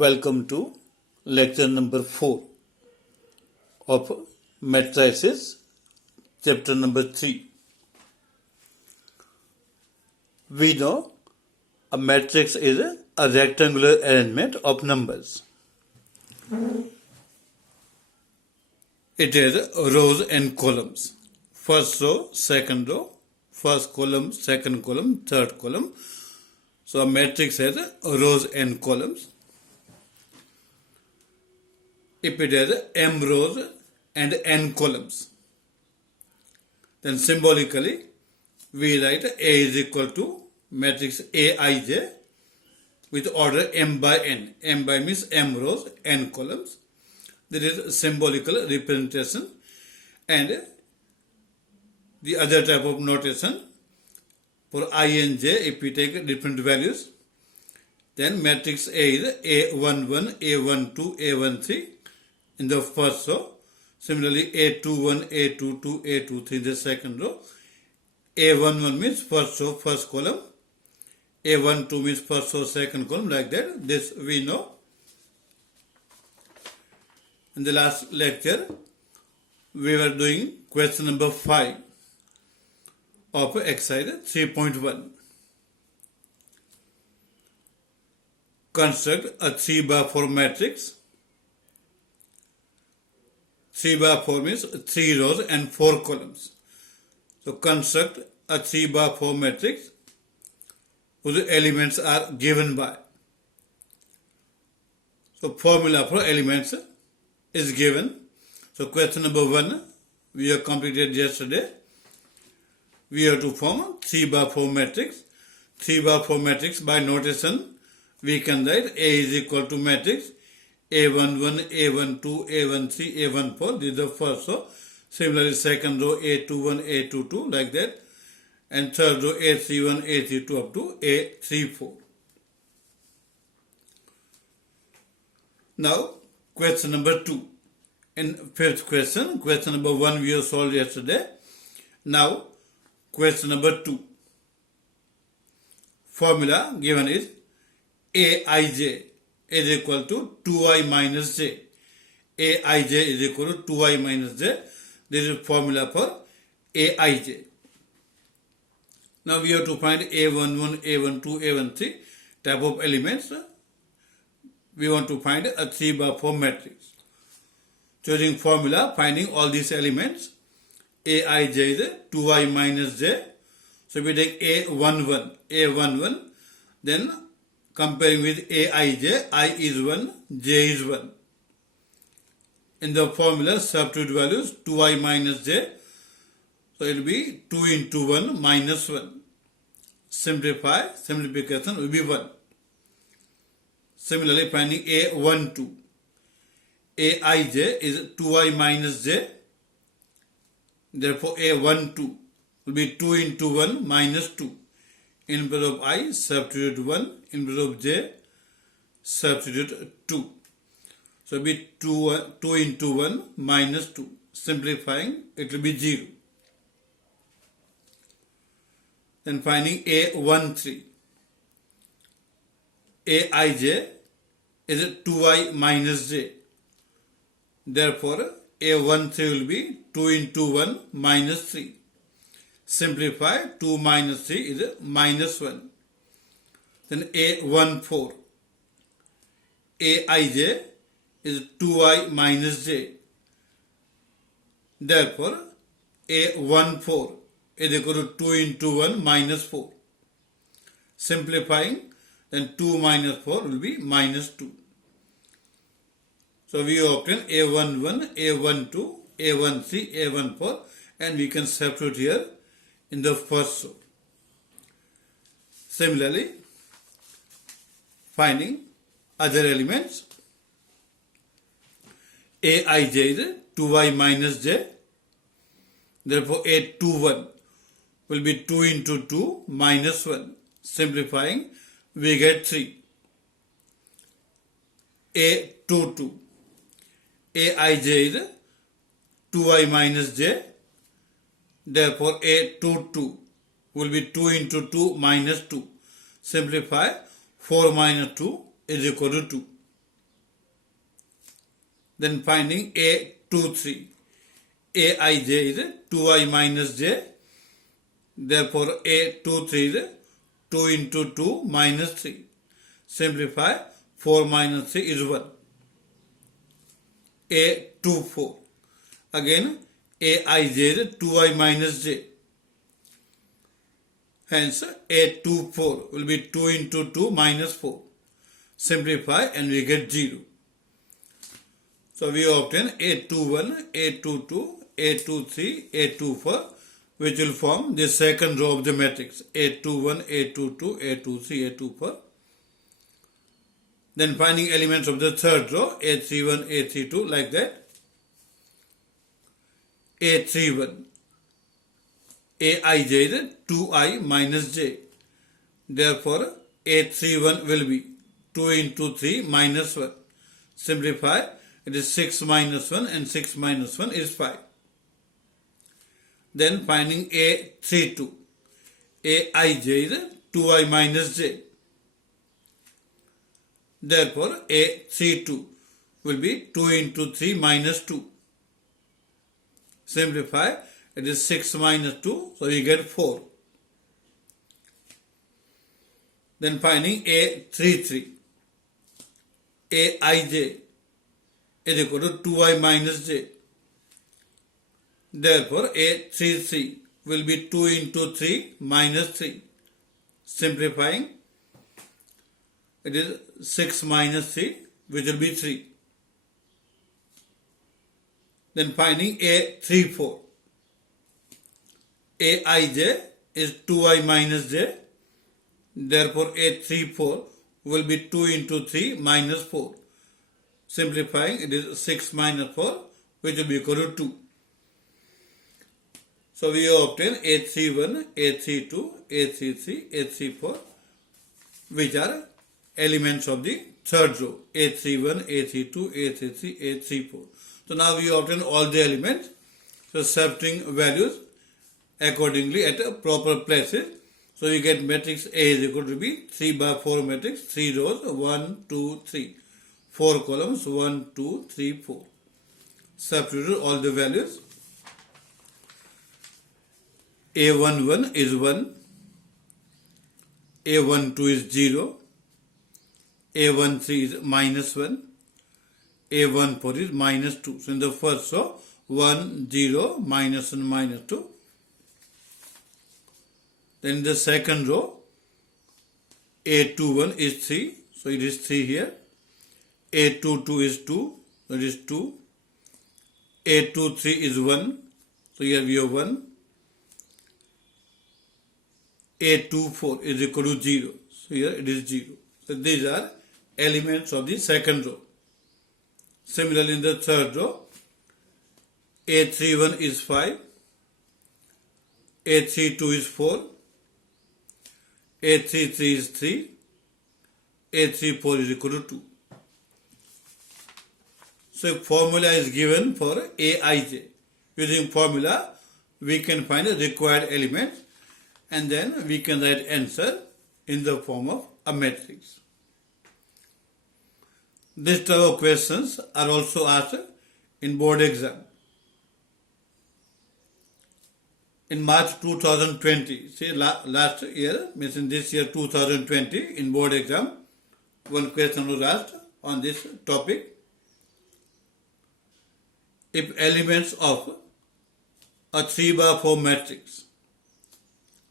Welcome to lecture number 4 of Matrices, chapter number 3. We know a matrix is a rectangular arrangement of numbers. It has rows and columns. First row, second row, first column, second column, third column. So a matrix has rows and columns. If it has m rows and n columns, then symbolically we write A is equal to matrix Aij with order m by n. M by means m rows, n columns. There is a symbolical representation, and the other type of notation for I and j, if we take different values, then matrix A is A11, A12, A13 in the first row. Similarly, A21, A22, A23 in the second row. A11 means first row, first column. A12 means first row, second column, like that. This we know. In the last lecture, we were doing question number 5 of exercise 3.1. Construct a 3 by 4 matrix. 3 by 4 means 3 rows and 4 columns. So construct a 3 by 4 matrix whose elements are given by. So formula for elements is given. So question number 1 we have completed yesterday. We have to form 3 by 4 matrix. 3 by 4 matrix by notation we can write A is equal to matrix A11, A12, A13, A14. This is the first row. Similarly, second row A21, A22, like that. And third row A31, A32 up to A34. Now, question number 2. In fifth question number 1 we have solved yesterday. Now, question number 2. Formula given is Aij is equal to 2i minus j. Aij is equal to 2i minus j. This is formula for Aij. Now we have to find A11, A12, A13 type of elements. We want to find a 3 by 4 matrix. Choosing formula, finding all these elements. Aij is 2i minus j. So we take A11, then comparing with Aij, I is 1, j is 1. In the formula, substitute values 2i minus j. So it will be 2 into 1 minus 1. Simplification will be 1. Similarly, finding A12. Aij is 2i minus j. Therefore, A12 will be 2 into 1 minus 2. In place of I, substitute 1. In place of j, substitute 2. So it will be 2 into 1 minus 2. Simplifying, it will be 0. Then finding A13. Aij is 2i minus j. Therefore, A13 will be 2 into 1 minus 3. Simplify, 2 minus 3 is minus 1. Then A14. Aij is 2i minus j. Therefore, A14 is equal to 2 into 1 minus 4. Simplifying, then 2 minus 4 will be minus 2. So we obtain A11, A12, A13, A14, and we can substitute here in the first row. Similarly, finding other elements. Aij is 2i minus j. Therefore, A21 will be 2 into 2 minus 1. Simplifying, we get 3. A22. Aij is 2i minus j. Therefore, A22 will be 2 into 2 minus 2. Simplify, 4 minus 2 is equal to 2. Then finding A2, 3. Aij is 2i minus j. Therefore, A2, 3 is 2 into 2 minus 3. Simplify, 4 minus 3 is 1. A2, 4. Again, Aij is 2i minus j. Hence, A2, 4 will be 2 into 2 minus 4. Simplify and we get 0. So, we obtain A21, A22, A23, A24, which will form the second row of the matrix. A21, A22, A23, A24. Then finding elements of the third row, A31, A32, like that. A31, Aij is 2i minus j. Therefore, A31 will be 2 into 3 minus 1. Simplify, it is 6 minus 1 and 6 minus 1 is 5. Then finding A32, Aij is 2i minus j. Therefore, A32 will be 2 into 3 minus 2. Simplify, it is 6 minus 2, so we get 4. Then finding A33, Aij is equal to 2i minus j. Therefore, A33 will be 2 into 3 minus 3. Simplifying, it is 6 minus 3, which will be 3. Then finding A34. Aij is 2i minus j. Therefore, A34 will be 2 into 3 minus 4. Simplifying, it is 6 minus 4, which will be equal to 2. So, we obtain A31, A32, A33, A34, which are elements of the third row. A31, A32, A33, A34. So, now we obtain all the elements. So, subtracting values accordingly at proper places. So, we get matrix A is equal to be 3 by 4 matrix, 3 rows, 1, 2, 3. 4 columns, 1, 2, 3, 4. Substitute all the values. A11 is 1. A12 is 0. A13 is minus 1. A14 is minus 2. So, in the first row, 1, 0, minus 1, minus 2. Then in the second row, A21 is 3. So, it is 3 here. A22 is 2. So, it is 2. A23 is 1. So, here we have 1. A24 is equal to 0. So, here it is 0. So, these are elements of the second row. Similarly, in the third row, A31 is 5. A32 is 4. A33 is 3. A34 is equal to 2. So, a formula is given for Aij. Using formula, we can find the required elements and then we can write answer in the form of a matrix. This type of questions are also asked in board exam. In March 2020, see last year, means in this year 2020, in board exam, one question was asked on this topic. If elements of a 3 by 4 matrix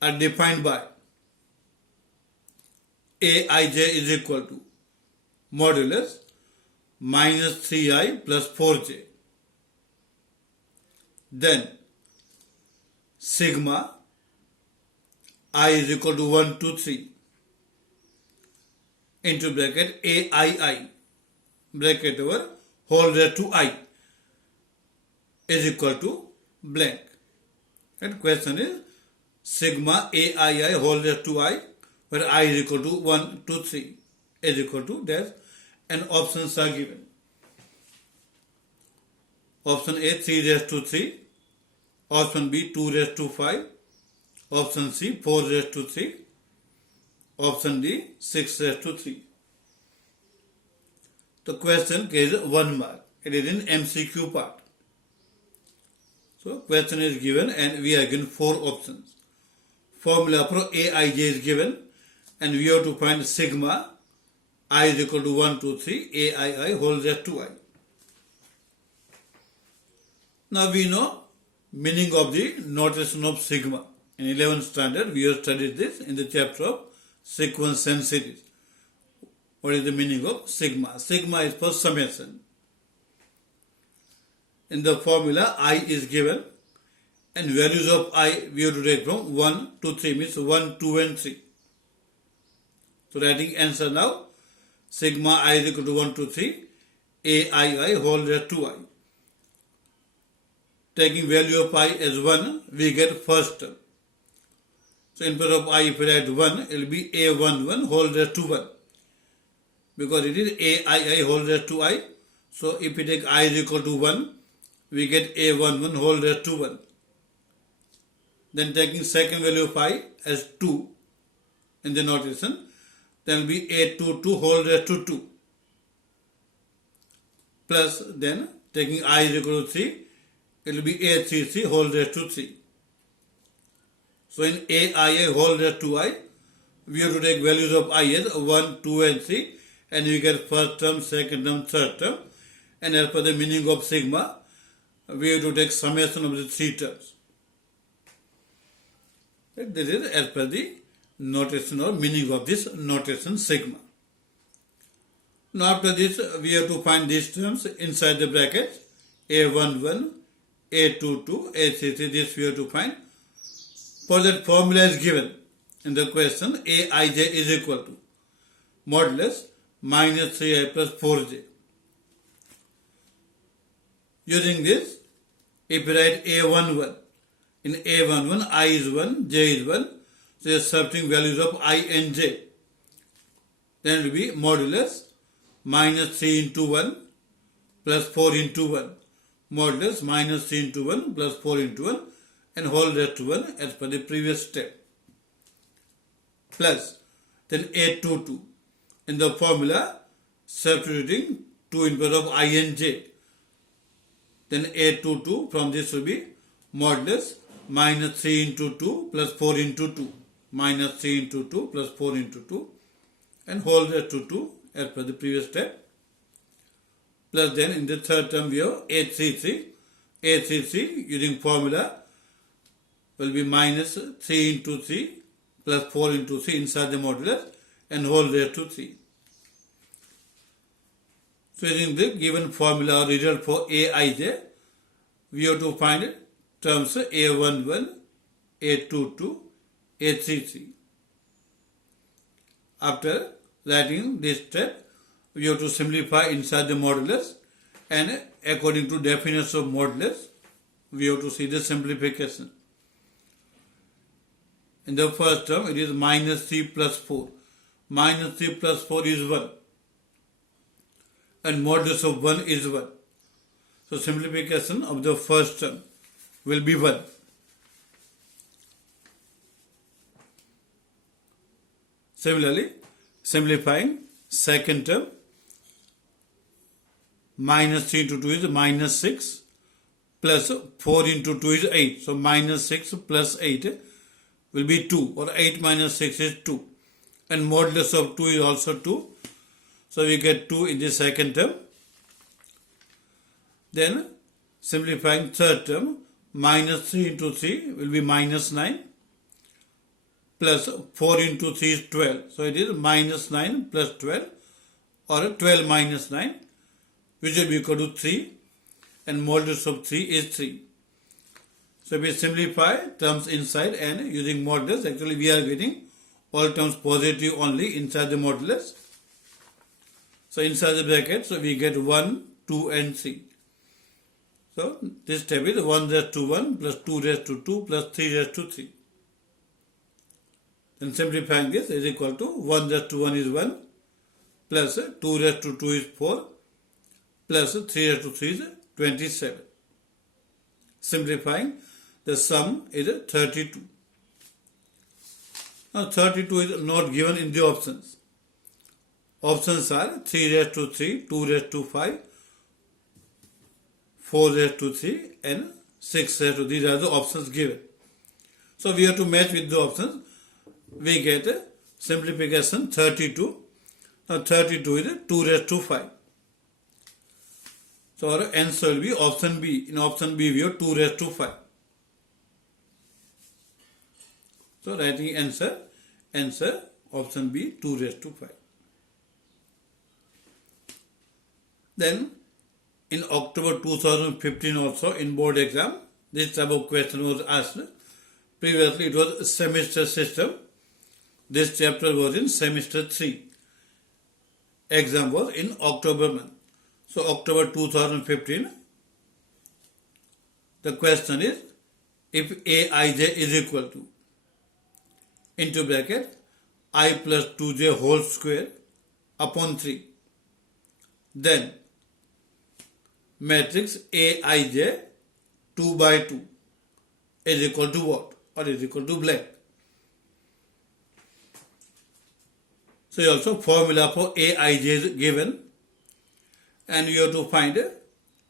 are defined by Aij is equal to modulus minus 3i plus 4j, then sigma I is equal to 1 to 3 into bracket Aii bracket over whole raised to I is equal to blank. And question is sigma Aii whole raised to I, where I is equal to 1 to 3 is equal to dash, and options are given. Option A 3 raised to 3, option B 2 raised to 5, option C 4 raised to 3, option D 6 raised to 3. The question carries 1 mark. It is in MCQ part. So question is given and we are given 4 options. Formula for Aij is given and we have to find sigma I is equal to 1, 2, 3 Aii whole raised to I. Now we know meaning of the notation of sigma. In 11th standard we have studied this in the chapter of sequence and series. What is the meaning of sigma? Sigma is for summation. In the formula I is given and values of I we have to take from 1 to 3 means 1, 2 and 3. So writing answer now, sigma I is equal to 1, 2, 3 Aii whole raised to I. Taking value of I as 1 we get first term. So in place of I if we write 1 it will be A11 whole raised to 1. Because it is Aii whole raised to I. So if we take I is equal to 1 we get A11 whole raised to 1. Then taking second value of I as 2 in the notation, then will be A22 whole raised to 2. Plus then taking I is equal to 3, it will be A33 whole raised to 3. So in Aii whole raised to I, we have to take values of I as 1, 2 and 3 and we get first term, second term, third term. And as per the meaning of sigma, we have to take summation of the 3 terms. This is as per the notation or meaning of this notation sigma. Now after this we have to find these terms inside the brackets A11, A22, A33, this we have to find. For that formula is given in the question Aij is equal to modulus minus 3i plus 4j. Using this, if we write A11, in A11 I is 1, j is 1, so you are subtracting values of I and j. Then it will be modulus minus 3 into 1 plus 4 into 1. Modulus minus 3 into 1 plus 4 into 1 and whole raised to 1 as per the previous step. Plus then A22. In the formula, substituting 2 in place of I and j. Then A22 from this will be modulus minus 3 into 2 plus 4 into 2. Minus 3 into 2 plus 4 into 2 and whole raised to 2 as per the previous step. Plus then in the third term we have A33. A33 using formula will be minus 3 into 3 plus 4 into 3 inside the modulus and whole raised to 3. So using the given formula or result for Aij, we have to find terms A11, A22, A33. After writing this step, we have to simplify inside the modulus and according to definition of modulus, we have to see the simplification. In the first term, it is minus 3 plus 4. Minus 3 plus 4 is 1. And modulus of 1 is 1. So simplification of the first term will be 1. Similarly, simplifying second term, minus 3 into 2 is minus 6 plus 4 into 2 is 8. So minus 6 plus 8 will be 2 or 8 minus 6 is 2. And modulus of 2 is also 2. So we get 2 in the second term. Then simplifying third term, minus 3 into 3 will be minus 9 plus 4 into 3 is 12. So it is minus 9 plus 12 or 12 minus 9 which will be equal to 3 and modulus of 3 is 3. So if we simplify terms inside and using modulus, actually we are getting all terms positive only inside the modulus. So inside the bracket, so we get 1, 2 and 3. So this step is 1 raised to 1 plus 2 raised to 2 plus 3 raised to 3. Then simplifying this is equal to 1 raised to 1 is 1 plus 2 raised to 2 is 4 plus 3 raised to 3 is 27. Simplifying, the sum is 32. Now 32 is not given in the options. Options are 3 raised to 3, 2 raised to 5, 4 raised to 3 and 6 raised to, these are the options given. So we have to match with the options. We get a simplification 32. Now 32 is 2 raised to 5. So our answer will be option B. In option B we have 2 raised to 5. So writing answer option B 2 raised to 5. Then in October 2015 also in board exam, this type of question was asked. Previously it was a semester system. This chapter was in semester 3. Exam was in October month. So October 2015, the question is, if Aij is equal to, into bracket, I plus 2j whole square upon 3, then matrix Aij 2 by 2 is equal to what? Or is equal to blank. So also formula for Aij is given, and you have to find a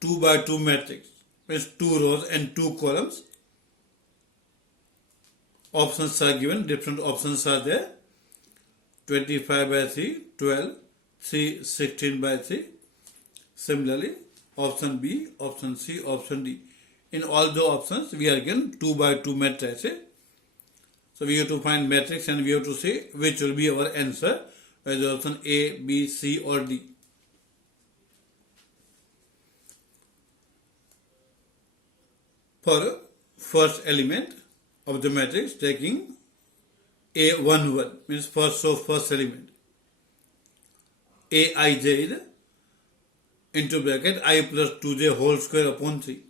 2 by 2 matrix, means 2 rows and 2 columns. Options are given, different options are there. 25 by 3, 12, 3, 16 by 3. Similarly, option B, option C, option D. In all the options, we are given 2 by 2 matrices. So we have to find matrix and we have to say which will be our answer, whether option A, B, C or D. For first element of the matrix, taking A11, means first element. Aij is into bracket I plus 2j whole square upon 3.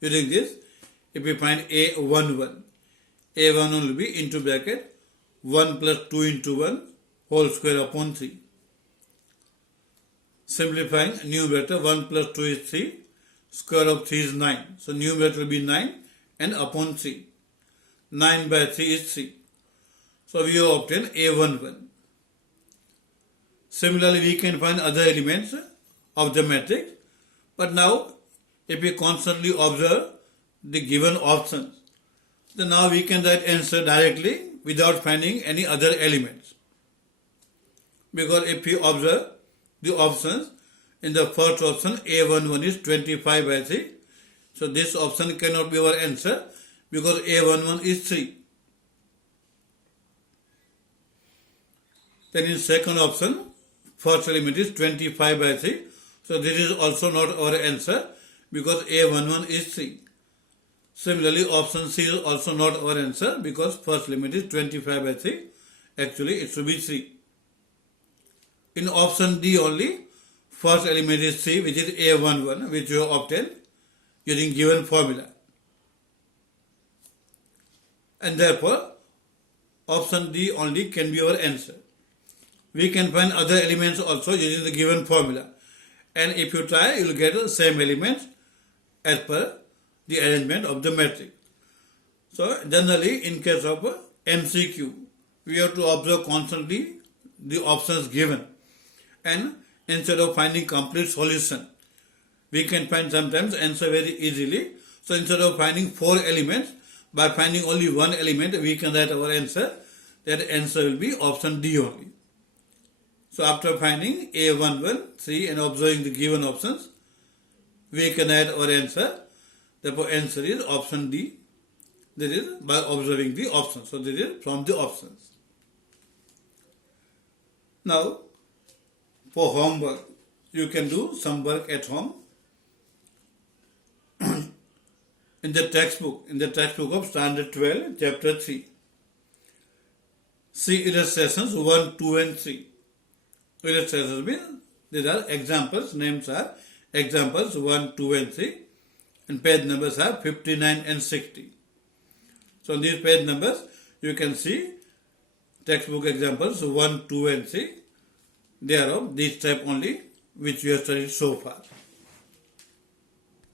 Using this, if we find A11 will be into bracket 1 plus 2 into 1 whole square upon 3. Simplifying numerator, 1 plus 2 is 3, square of 3 is 9. So numerator will be 9 and upon 3. 9 by 3 is 3. So we have obtained A11. Similarly, we can find other elements of the matrix. But now, if we constantly observe the given options, then now we can write answer directly without finding any other elements. Because if we observe the options, in the first option A11 is 25 by 3. So this option cannot be our answer because A11 is 3. Then in second option, first element is 25 by 3. So this is also not our answer because A11 is 3. Similarly, option C is also not our answer because first element is 25 by 3. Actually, it should be 3. In option D only, first element is 3, which is A11, which you have obtained using given formula. And therefore, option D only can be our answer. We can find other elements also using the given formula. And if you try, you will get the same elements as per the arrangement of the matrix. So, generally, in case of MCQ, we have to observe constantly the options given. And instead of finding complete solution, we can find sometimes answer very easily. So, instead of finding 4 elements, by finding only one element, we can write our answer. That answer will be option D only. So, after finding A11, 3 and observing the given options, we can write our answer. Therefore, answer is option D. That is by observing the options. So, this is from the options. Now, for homework, you can do some work at home. In the textbook of Standard 12, Chapter 3. See illustrations 1, 2 and 3. Illustrations means these are examples, names are examples 1, 2 and 3. And page numbers are 59 and 60. So on these page numbers, you can see textbook examples 1, 2 and 3. They are of this type only, which we have studied so far.